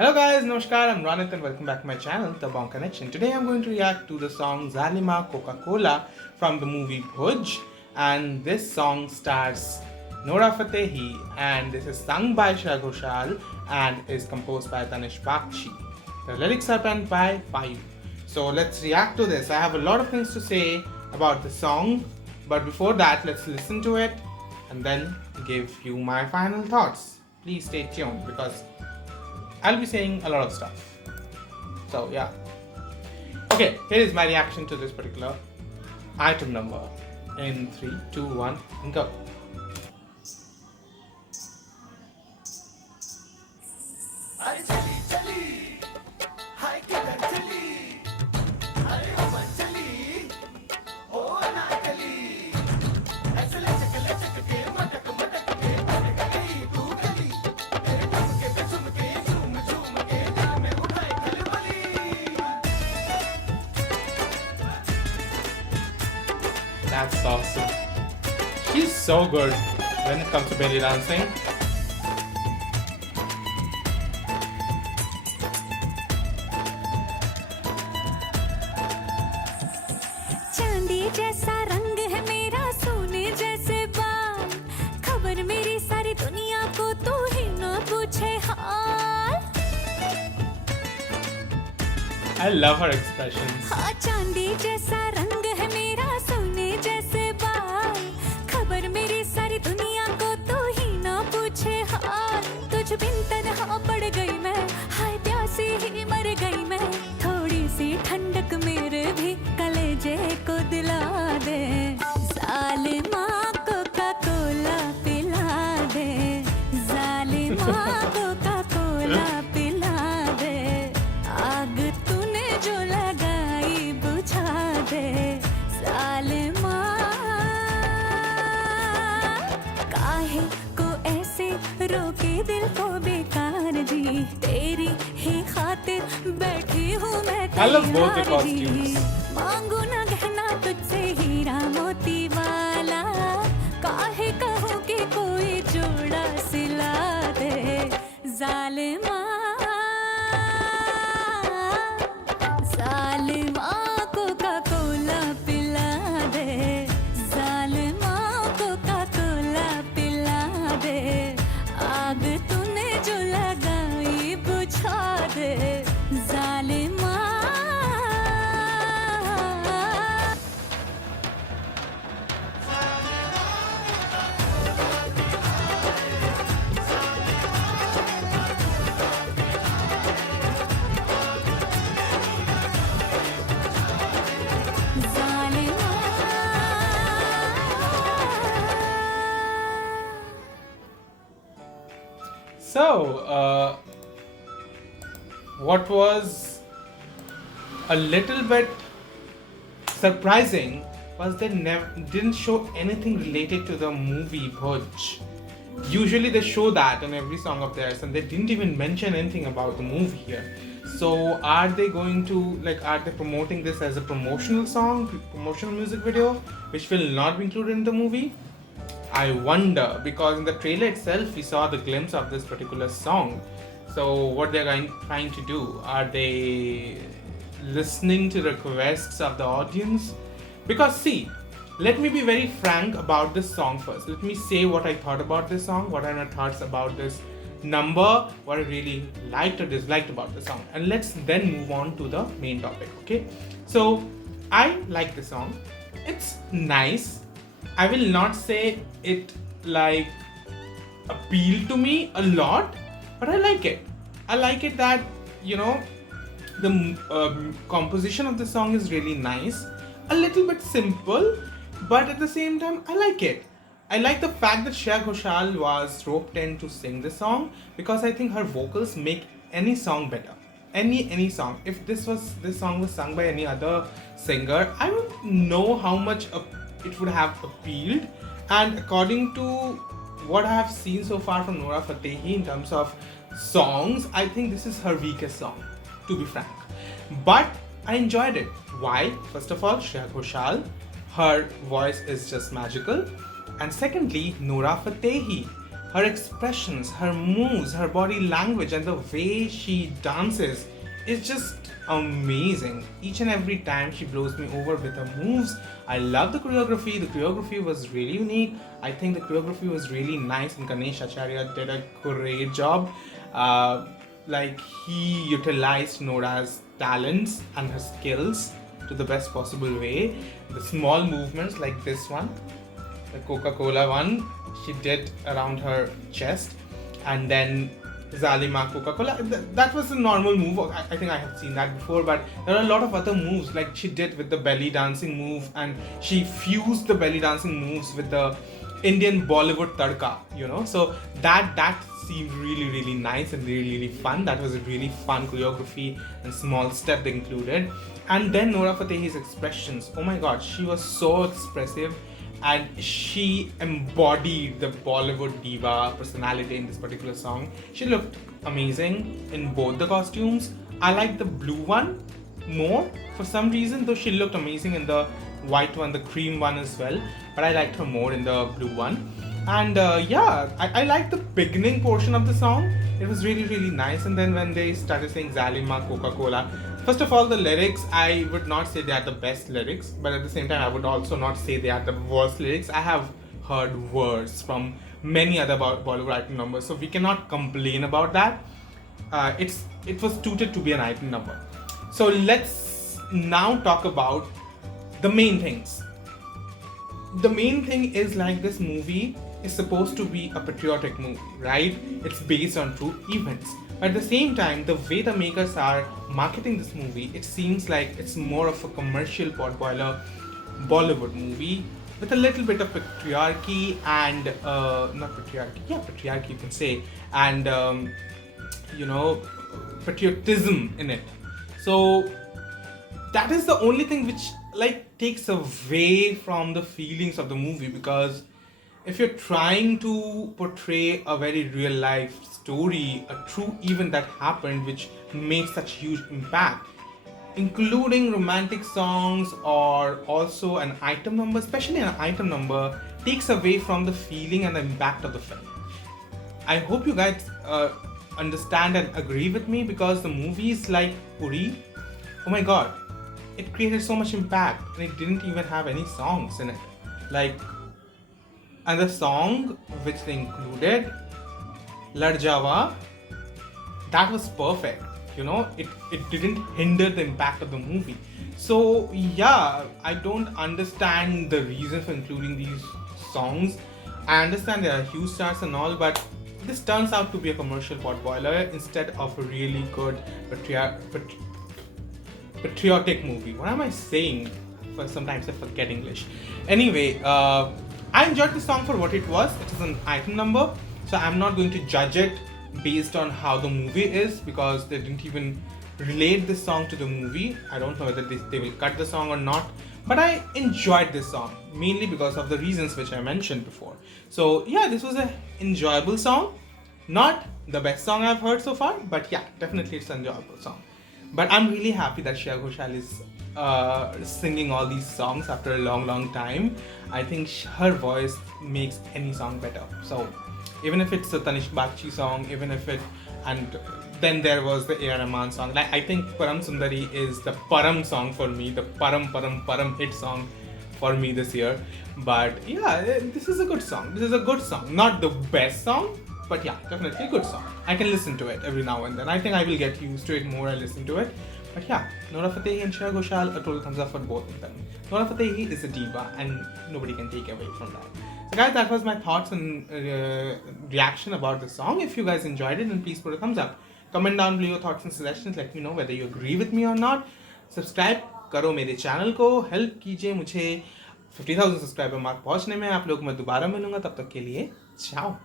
Hello guys, Namaskar, I'm Ronit and welcome back to my channel, The Bong Connection. Today I'm going to react to the song Zalima Coca-Cola from the movie Bhuj, and this song stars Nora Fatehi, and this is sung by Shreya Ghoshal and is composed by Tanish Bakshi. The lyrics are penned by Payu. So let's react to this. I have a lot of things to say about the song, but before that let's listen to it and then give you my final thoughts. Please stay tuned because I'll be saying a lot of stuff. So yeah. Okay, here is my reaction to this particular item number. In 3, 2, 1, go. That's awesome. She's so good when it comes to belly dancing. चांदी जैसा रंग है मेरा सोने जैसे बाल खबर मेरी सारी दुनिया को तू ही ना पूछे हाल I love her expressions. हाँ चांदी जैसा रंग है मेरा सोने जैसे बाल खबर मेरी सारी दुनिया को तू ही ना पूछे हाल तुझ बिन तन्हा पड़ गई मैं हाय प्यासी ही मर गई मैं थोड़ी सी ठंडक मेरे भी कलेजे को दिला दे जालिमा कोका कोला पिला दे जालिमा कोका कोला पिला दे आग तूने जो लगाई बुझा दे जालिमा काहे को ऐसे रोके दिल को बेकार जी तेरी ही खातिर बैठी हूँ मैं I love both the तैयार जी costumes. मांगू ना गहना तुझसे हीरा मोती वाला काहे कहूँ कि कोई जोड़ा सिला दे जालिमा जालिमा कोका कोला पिला दे जालिमा कोका कोला पिला दे आग तूने जो लगाई बुझा दे जालिमा So, what was a little bit surprising was they didn't show anything related to the movie Bhuj. Usually they show that in every song of theirs, and they didn't even mention anything about the movie here. So, are they going to are they promoting this as a promotional song, promotional music video, which will not be included in the movie? I wonder, because in the trailer itself we saw the glimpse of this particular song. So what they're trying to do? Are they listening to requests of the audience? Because see, let me be very frank about this song first. Let me say what I thought about this song, what are my thoughts about this number, what I really liked or disliked about the song, and let's then move on to the main topic. Okay, so I like the song. It's nice. I will not say it appealed to me a lot, but I like it. I like it that the composition of the song is really nice, a little bit simple, but at the same time I like it. I like the fact that Shreya Ghoshal was roped in to sing the song because I think her vocals make any song better. Any song. If this song was sung by any other singer, I don't know how much it would have appealed. And according to what I have seen so far from Nora Fatehi in terms of songs, I think this is her weakest song, to be frank. But I enjoyed it. Why? First of all, Shreya Ghoshal, her voice is just magical. And secondly, Nora Fatehi. her expressions, her moves, her body language, and the way she dances is just amazing. Each and every time she blows me over with her moves. I love the choreography. The choreography was really unique. I think the choreography was really nice, and Ganesh Acharya did a great job. Like he utilized Nora's talents and her skills to the best possible way. The small movements like this one, the Coca-Cola one, she did around her chest, and then Zalima Coca-Cola. That was a normal move. I think I have seen that before, but there are a lot of other moves like she did with the belly dancing move, and she fused the belly dancing moves with the Indian Bollywood tadka. So that seemed really nice and really fun. That was a really fun choreography and small step they included. And then Nora Fatehi's expressions. Oh my God, she was so expressive, and she embodied the Bollywood diva personality in this particular song. She looked amazing in both the costumes. I like the blue one more for some reason, though she looked amazing in the white one, the cream one as well, but I liked her more in the blue one. And I liked the beginning portion of the song. It was really nice. And then when they started saying Zalima Coca-Cola, first of all, the lyrics, I would not say they are the best lyrics, but at the same time I would also not say they are the worst lyrics. I have heard worse from many other Bollywood item numbers, so we cannot complain about that. It was tutored to be an item number. So let's now talk about the main things. The main thing is, like, this movie is supposed to be a patriotic movie, right? It's based on true events. But at the same time, the way the makers are marketing this movie, it seems like it's more of a commercial potboiler Bollywood movie with a little bit of patriarchy and patriarchy you can say, and patriotism in it. So that is the only thing which takes away from the feelings of the movie, because if you're trying to portray a very real life story, a true event that happened which made such huge impact, including romantic songs or also an item number, especially an item number, takes away from the feeling and the impact of the film. I hope you guys understand and agree with me, because the movies like Uri, oh my god, it created so much impact and it didn't even have any songs in it. And the song which they included, Lad Jawa, that was perfect. It didn't hinder the impact of the movie. So yeah, I don't understand the reason for including these songs. I understand they are huge stars and all, but this turns out to be a commercial potboiler instead of a really good patriotic movie. What am I saying? Sometimes I forget English. Anyway, I enjoyed the song for what it was. It is an item number, so I'm not going to judge it based on how the movie is, because they didn't even relate this song to the movie. I don't know whether they will cut the song or not, but I enjoyed this song mainly because of the reasons which I mentioned before. So yeah, this was an enjoyable song. Not the best song I've heard so far, but yeah, definitely it's an enjoyable song. But I'm really happy that Shreya Ghoshal is singing all these songs after a long time. I think her voice makes any song better. So even if it's a Tanishq Bagchi song, and then there was the A.R. Rahman song. I think Param Sundari is the Param song for me, the Param hit song for me this year. But yeah, this is a good song. Not the best song, but yeah, definitely a good song. I can listen to it every now and then. I think I will get used to it more I listen to it. But yeah, Nora Fatehi and Shreya Ghoshal, a total thumbs up for both of them. Nora Fatehi is a diva and nobody can take away from that. So guys, that was my thoughts and reaction about the song. If you guys enjoyed it, then please put a thumbs up. Comment down below your thoughts and suggestions. Let me know whether you agree with me or not. Subscribe करो मेरे channel को, help कीजिए मुझे 50,000 subscriber mark पहुंचने में. आप लोग मैं दोबारा मिलूंगा, तब तक के लिए ciao.